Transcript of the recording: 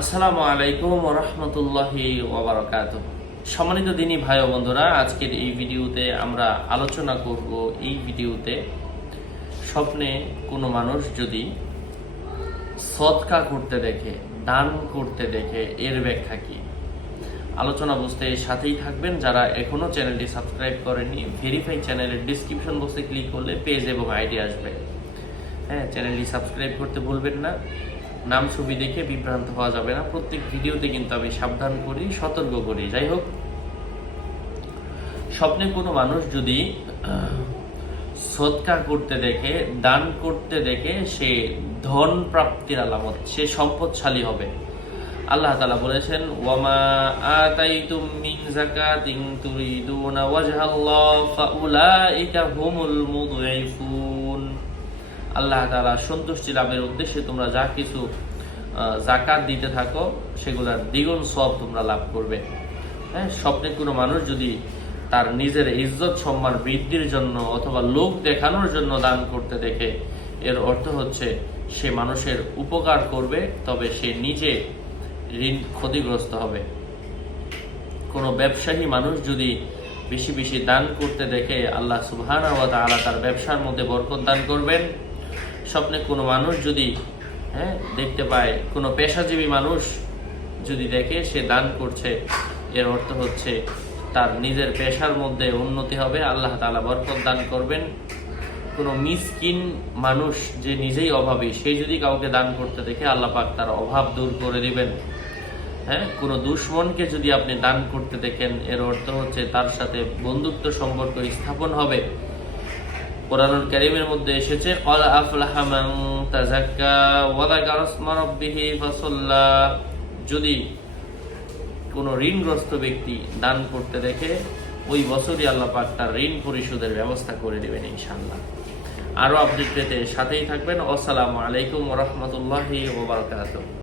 আসসালামু আলাইকুম ওয়া রাহমাতুল্লাহি ওয়া বারাকাতুহু। সম্মানিত দিনী ভাই ও বন্ধুরা, আজকের এই ভিডিওতে আমরা আলোচনা করব স্বপ্নে কোনো মানুষ যদি সদকা করতে দেখে, দান করতে দেখে, এর ব্যাখ্যা কি। আলোচনা বুঝতে সাথেই থাকবেন। যারা এখনো চ্যানেলটি সাবস্ক্রাইব করেনি, ভেরিফাই চ্যানেলের ডিসক্রিপশন বক্সে ক্লিক করলে পেজ এবং আইডি আসবে। চ্যানেলটি সাবস্ক্রাইব করতে ভুলবেন না। নাম ছবি দেখে বিভ্রান্ত হওয়া যাবে না। প্রত্যেক ভিডিওতে কিন্তু আমি সাবধান করি, সতর্ক করি। যাই হোক, স্বপ্নে কোনো মানুষ যদি সদকা করতে দেখে, দান করতে দেখে, সে ধন প্রাপ্তির আলামত, সে সম্পদশালী হবে। আল্লাহ তাআলা বলেছেন, ওয়ামা আতাইতুম মিন যাকাতিন তুরিদুনা ওয়াজহাল্লাহ ফাউলাইকা হুমুল মুদঈফুন। আল্লাহ তাআলা সন্তুষ্টি লাভের উদ্দেশ্যে তোমরা যা কিছু যাকাত দিতে থাকো, সেগুলোর দ্বিগুণ সওয়াব তোমরা লাভ করবে। স্বপ্নে কোনো মানুষ যদি তার নিজের ইজ্জত সম্মান বৃদ্ধির জন্য অথবা লোক দেখানোর জন্য দান করতে দেখে, এর অর্থ হচ্ছে সে মানুষের উপকার করবে, তবে সে নিজে ঋণ ক্ষতিগ্রস্ত হবে। কোনো ব্যবসায়ী মানুষ যদি বেশি বেশি দান করতে দেখে, আল্লাহ সুবহানাহু ওয়া তাআলা তার ব্যবসার মধ্যে বরকত দান করবেন। স্বপ্নে কোনো মানুষ যদি দেখতে পায়, কোনো পেশাজীবী মানুষ যদি দেখে সে দান করছে, এর অর্থ হচ্ছে তার নিজের পেশার মধ্যে উন্নতি হবে, আল্লাহ তাআলা বরকত দান করবেন। কোনো মিসকিন মানুষ যে নিজেই অভাবী, সে যদি কাউকে দান করতে দেখে, আল্লাহ পাক তার অভাব দূর করে দিবেন। কোনো দুশমনকে যদি আপনি দান করতে দেখেন, এর অর্থ হচ্ছে তার সাথে বন্ধুত্ব সম্পর্ক স্থাপন হবে। কোরআনুল কারীমের মধ্যে এসেছে, ক্বাল আফলাহা মান তাযাক্কা ওয়া যাকারা ইসমা রাব্বিহি ফাসাল্লা। যদি কোনো ঋণগ্রস্ত ব্যক্তি দান করতে দেখে, ওই বছরই আল্লাহ পাক তার ঋণ পরিশোধের ব্যবস্থা করে দেবেন ইনশাআল্লাহ। আরো আপডেট পেতে সাথেই থাকবেন। আসসালামু আলাইকুম ওয়া রাহমাতুল্লাহি ওয়া বারাকাতুহু।